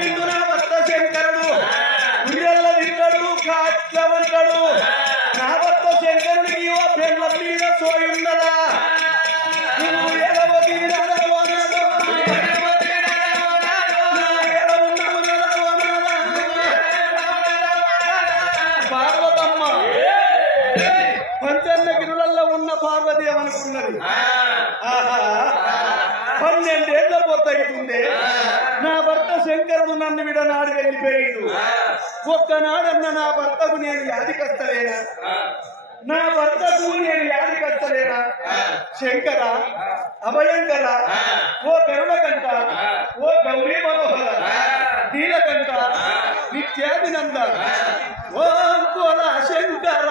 పట్టిండు నా భర్త శంకరుడు గుర్రెల్ల తింటాడు కాట్లమంటాడు నా భర్త శంకరుడికి ఓ పెళ్ళ మీద సోయున్నదా నువ్వు ఎడవది పార్వతమ్మ పంచన్నగిరులలో ఉన్న పార్వతి ఏమనుకున్నది 12 ఏళ్ల పొత్తైతుంది నా భర్త శంకరుడు నన్ను విడనాడు వెళ్ళిపోయిండు ఒక్కనాడన్న నా భర్తకు నేను యాదికస్తలేనా నా భర్తకు నేను యాదికస్తలేనా శంకర అభయంకర ఓ కరుణకంట ఓ గౌరీ మనోహర నీలకంట నిత్యాదినంద ఓం కుల శంకర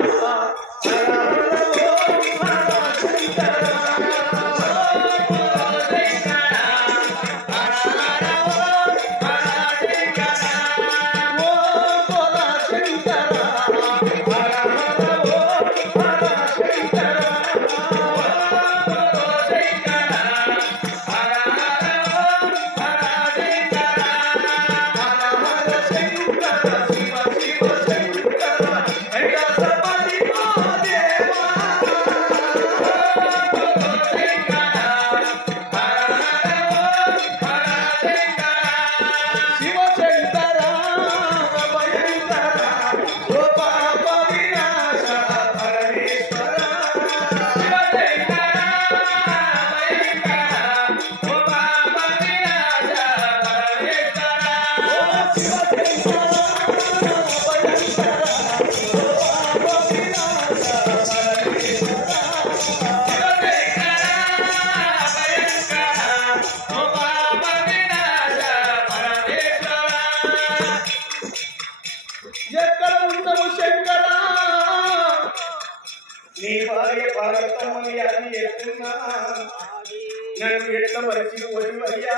నన్ను ఎట్లా మరిచి వదివయ్యా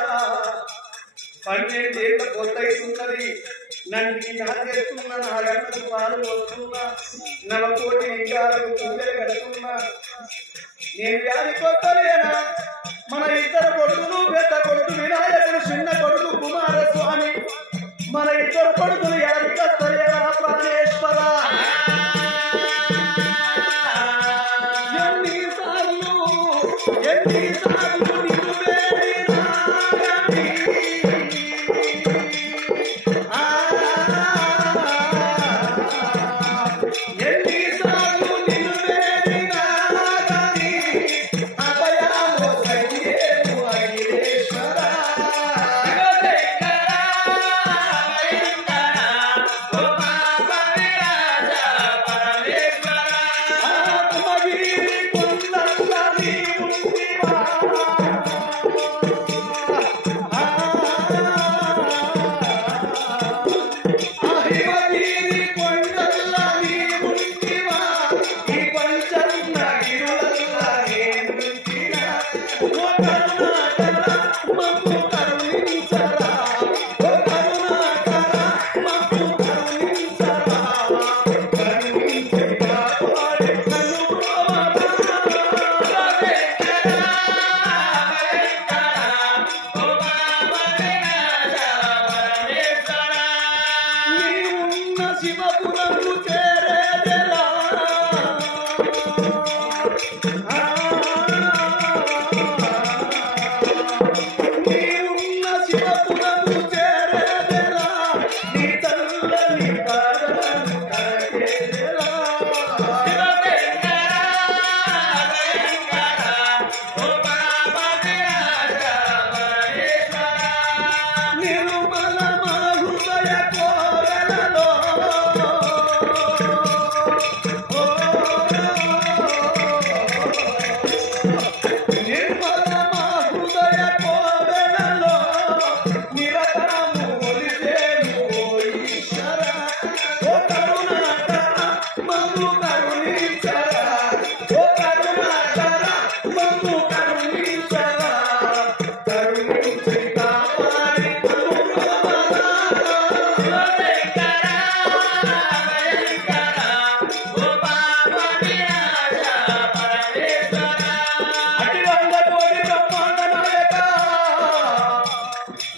12 ఏళ్ల పొత్తైతున్నది నన్ను నాగేస్తున్నా నా గంటకు పాలు వస్తున్నా 4 కోటి లింగాలకు పూజలు కడుతున్నా నేను వ్యాధి కొత్తలేనా మన ఇద్దరు కొడుకులు పెద్ద కొడుకు వినాయకుడు చిన్న కొడుకు కుమారస్వామి మన ఇద్దరు కొడుకులు యాది కస్తలేరా ప్రాణేశ్వర ఎన్నిసార్లు నిన్ను వేడినా ఎన్నిసార్లు నిన్ను వేడినా కానీ అభయాలు సయ్యేను అఖిలేశ్వర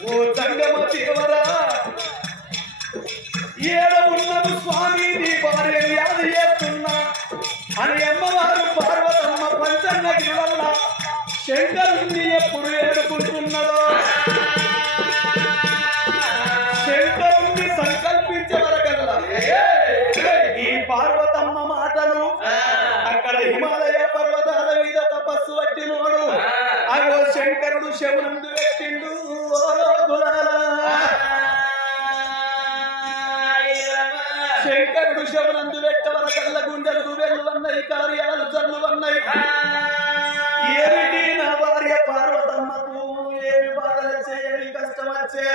ఓ దండమ దేవరా గిరువల్ల శంకరుణ్ణి ఎప్పుడు ఏడుకుంటున్నదో శంకరుణ్ణి సంకల్పించే వరకల్లా ఈ పార్వతమ్మ మాటలు అక్కడ హిమాలయ పర్వతాల మీద తపస్సు పట్టినోడు అగో శంకరుడు శవునందు పెట్టిండు శంకరుడు శవునందు పెట్టవరకల్ల గుండెలకు వెళ్ళు కార్యాలు జన్నువన్నాయి ఏమిటి నా భార్య పార్వతమ్మకు ఏమి బాధలొచ్చే ఏమి కష్టం వచ్చే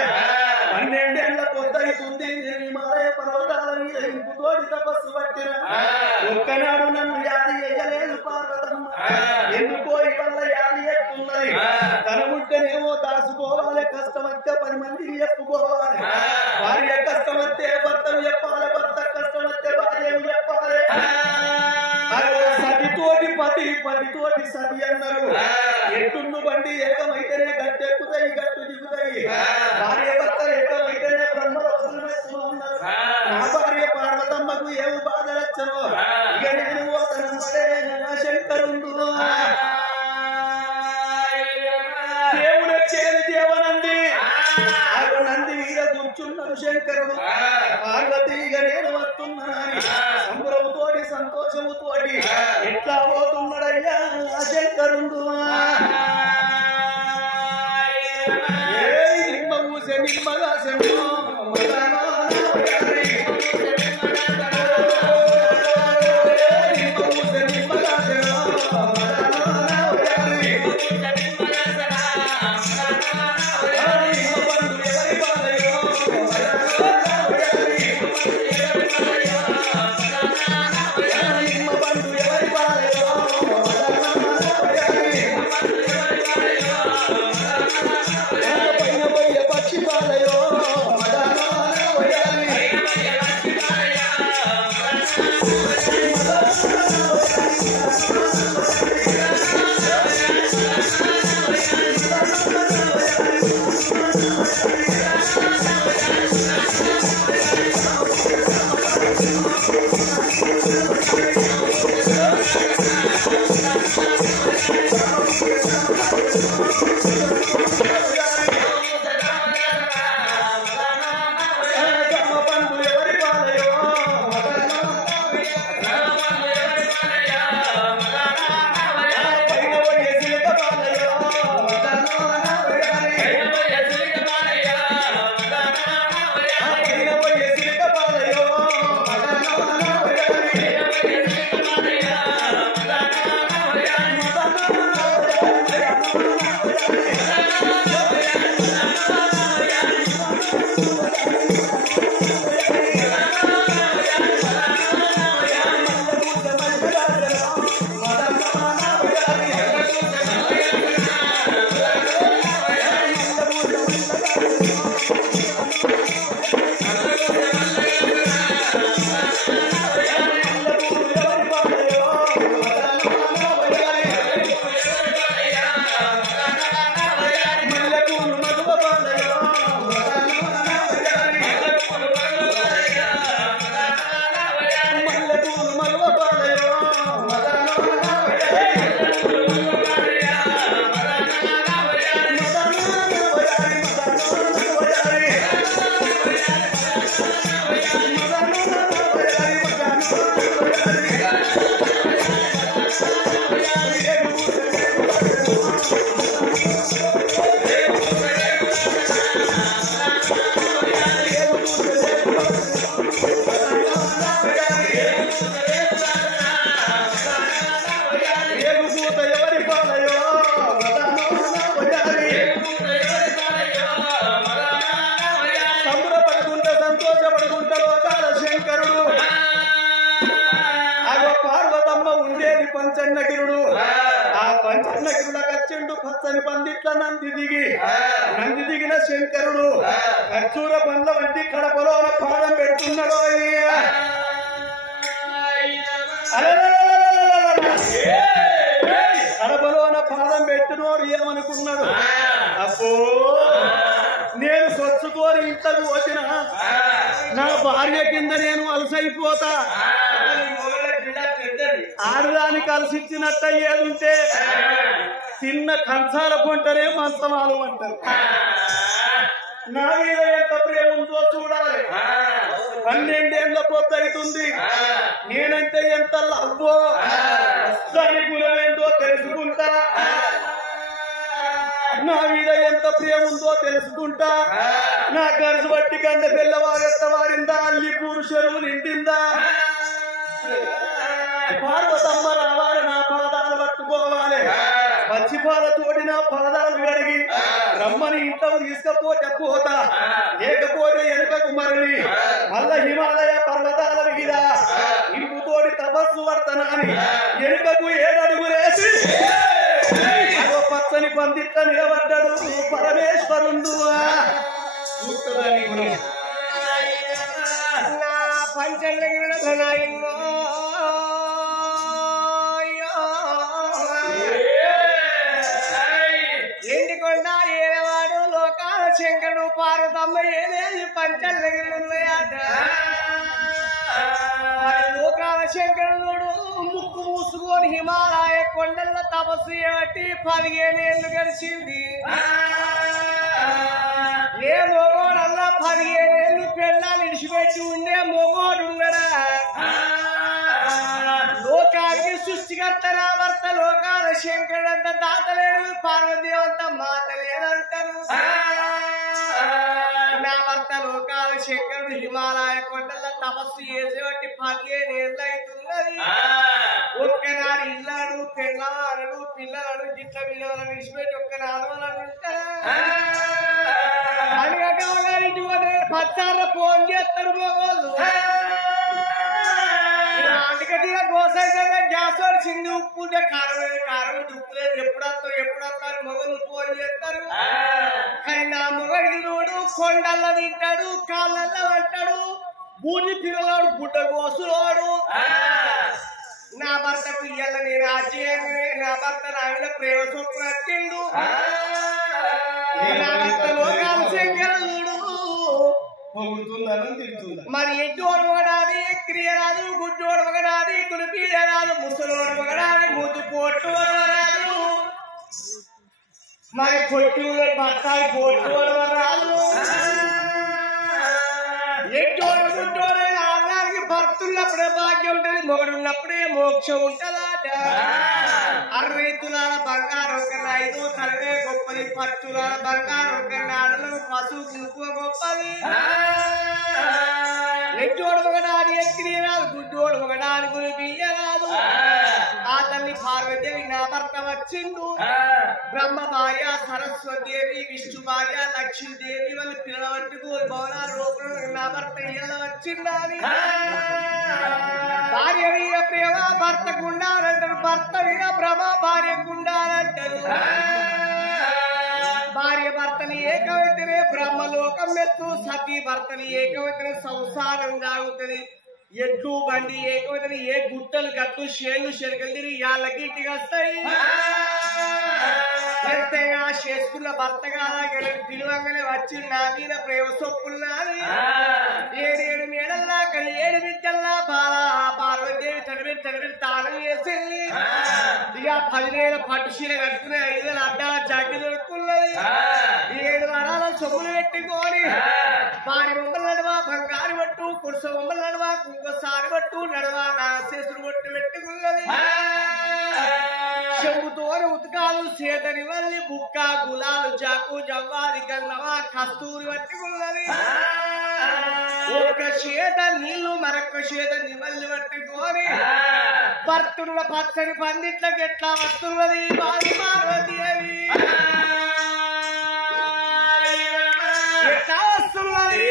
12 ఏళ్ల పొద్దైతుంది హిమాలయ పర్వతాల మీద ఇంపుతోటి తపస్సు పట్టిన ఒక్కనాడు నన్ను యాది వేయలేదు పార్వతమ్మ ఎందుకో ఇవల్ల యాది ఎత్తున్నది తన ఉంటేనేమో దాచుకోవాలి కష్టం వస్తే 10 మందికి చెప్పుకోవాలి భార్య కష్టం వస్తే భర్తను చెప్పాలి భర్త కష్టం వస్తే భార్యను చెప్పాలి సతితోటి పతితోటి సతి అన్నారు ఎట్టును బండి ఏకమైతేనే గట్టెక్కుతాయి గట్టు దిగుతాయి భార్య భర్త ఏకమైతేనే బ్రహ్మలోకం వేస్తున్నారు నా భార్య పార్వతమ్మకు ఏమి బాధలచ్చనో ఇక నేను శంకరుడు దేవుడు వచ్చేది దేవనంది అటు నంది మీద కూర్చున్నాడు శంకరుడు పార్వతి ఇక నేను వస్తున్నానని సంబరముతోటి సంతోషముతోటి ఎట్లా పోతున్నాడయ్యా శంకరుడు నిమ్మగా శంకరు పంచన్నగిరుడు ఆ పంచన్నగిరులకు వచ్చిండు పచ్చని పందిట్ల నంది దిగిన శంకరుడు ఖర్జూర పండ్ల వంటి కడపలో పాదం పెడుతున్నాడు కడపలోన పాదం పెట్టినోడు ఏమనుకున్నాడు అప్పో నేను సొచ్చుకోని ఇంతకు వచ్చిన నా భార్య కింద నేను అలసైపోతా ఆడదాని మంచాన్ని కలిసిచ్చినట్ట ఏదుంటే చిన్న కంచాల పొంటనే మంచమాలు అంటారు. నా మీద ఎంత ప్రేమ ఉందో చూడాలి. 12 ఏళ్ల పొద్దవుతుంది. నేనంటే ఎంత లవ్వో దాని గుణమేందో తెలుసుకుంటా. నా మీద ఎంత ప్రేమ ఉందో తెలుసుకుంటా. నా గరుసు బట్టి గంట పిల్లవారెత్త వారిందా, అల్లిపూరు చెరువు నిండిందా, పార్వతమ్మ రావాలి నా పాదాలు పట్టుకోవాలి. పచ్చిపాలతోటి నా పాదాలు కడిగి రమ్మని ఇంట్లో తీసుకపోతే పోతా, లేకపోతే వెనుకకు మరలి మళ్ళా హిమాలయ పర్వతాల మీద ఇంపుతోటి తపస్సు పడతానని వెనుకకు 7 అడుగులేసి పచ్చని పందిట్ల నిలబడ్డాడు పరమేశ్వరుడు. నా పంచలింగ ఎండికొండ ఏడవాడు లోకాల శంకరుడు పార్వతమ్మ ఏదేది పంచలింగులున్నాయట. లోకాల శంకరుడు ముక్కు మూసుకొని హిమాలయ కొండల్లో తపస్సు చేయబట్టి 15 ఏళ్ళు గడిచింది. ఏ మొగోడల్లా 15 ఏళ్ళు పెళ్ళాలు ఇడిచిపెట్టి ఉండే మొగోడు ఉన్నాడా? లోకానికి సృష్టికర్త నా భర్త లోకాల శంకరుడంత దాతలేడు, పార్వదేవంత మాత లేదంటారు. నా భర్త లోకాల శంకరుడు హిమాలయ కొండల్లో తపస్సు చేసేవాటి 15 ఏళ్ళు అవుతున్నది. ఒక్కనాడు ఇల్లాడు పెళ్ళాడు పిల్లలను గిట్ల విలువలను విడిచిపెట్టి ఒక్కనాడు అడగగారింటి పోతే 10 ఫోన్ చేస్తారు మగోళ్ళు. అందుకటిగా గోసంగా గ్యాస్ వచ్చింది, ఉప్పు కారం కారం ఉప్పు లేదు, ఎప్పుడొస్తారు మొగలు ఫోన్ చేస్తారు. కానీ నా మొగడికి నోడు కొండల్లో తింటాడు, కాళ్ళల్లో అంటాడు, బూడి పిల్లలాడు బుడ్డ కోసులోడు. నా భర్తకు ఇయ్యాల నేను ఆశ్చర్యమే, నా భర్త నావిడ ప్రేమ చూపునట్టిండు. నా భర్త లోకాల శంకరుడు మరి ఎడ్డోడు ఒకడాది క్రియ రాదు, గుడ్డోడు ఒకడాది కులిపీడ రాదు, ముసలోడు ఒకడాది ముద్దు పోట్టు రాదు, మరి పొట్టు బత్తాయి పోట్టు రాదు. ఎడ్డోడు గుడ్డోడు ఆదానికి భర్తున్నప్పుడే భాగ్యం ఉంటుంది, మొగడు ఉన్నప్పుడే మోక్షం ఉంటదట. 60 తులాల బంగారం ఒక 5 తలవే గొప్పది, 10 తులాల బంగారం ఒక నాడులో పశువు కుంకుమ గొప్పది. ఎడ్డోడు ఒకడాది ఎక్కిరి రాదు, గుడ్డోడు ఒకడాది గురి బియ్యరాదు. ఆ తల్లి పార్వదేవి నా భర్త వచ్చిండు. బ్రహ్మ భార్య సరస్వదేవి, విష్ణు భార్య లక్ష్మీదేవి వాళ్ళు పిల్లల వట్టుకు భవనాల రూపంలో నా భర్త ఇలా వచ్చిండాలి. భార్య వీర ప్రేమ భర్తకు ఉండాలంటారు, భర్త వీర భ్రమ భార్యకు ఉండాలంటారు. భార్య భర్తని ఏకమైతేనే బ్రహ్మలోకం మెత్తు, సతీ భర్తని ఏకమైతేనే సంసారం సాగుతుంది. ఎడ్లు బండి ఏకమైతే ఏ గుట్టలు గట్టు షేర్లు షెరకలు తిరిగి వాళ్ళకి ఇంటికి వస్తాయి. ఎంతగా చేసుకున్న భర్త కాదా పిలువంగానే వచ్చి నా మీద ప్రేమ సొప్పున్నది. 7 మేడల్లా కానీ 7 విద్యల్లా పార్వదేవి తడిపెట్టి తాళం చేసింది. ఇక 10 పట్టు చీర కట్టుకుని 5 అడ్డాల జాకెట్ దొరుకుతున్నది. 7 వరాల సొమ్ములు పెట్టుకొని వారి బొమ్మలు నడవా బంగారు పట్టు, కుర్స బొమ్మలు నడవా ఇంకోసారి పట్టు నడవా నా శేషుడు పట్టు పెట్టుకున్నది. చెంబుతో ఉతకాలు చేతని వల్లి బుక్క గులాలు జాకు జవ్వాలి గన్నవా కస్తూరి పట్టుకున్నది. ఒక చేత నీళ్లు మరొక చేత నివల్లి పట్టుకొని భర్తున్న పచ్చని పందిట్లకి ఎట్లా వస్తున్నది పార్వతీదేవి. ఎట్లా వస్తున్నది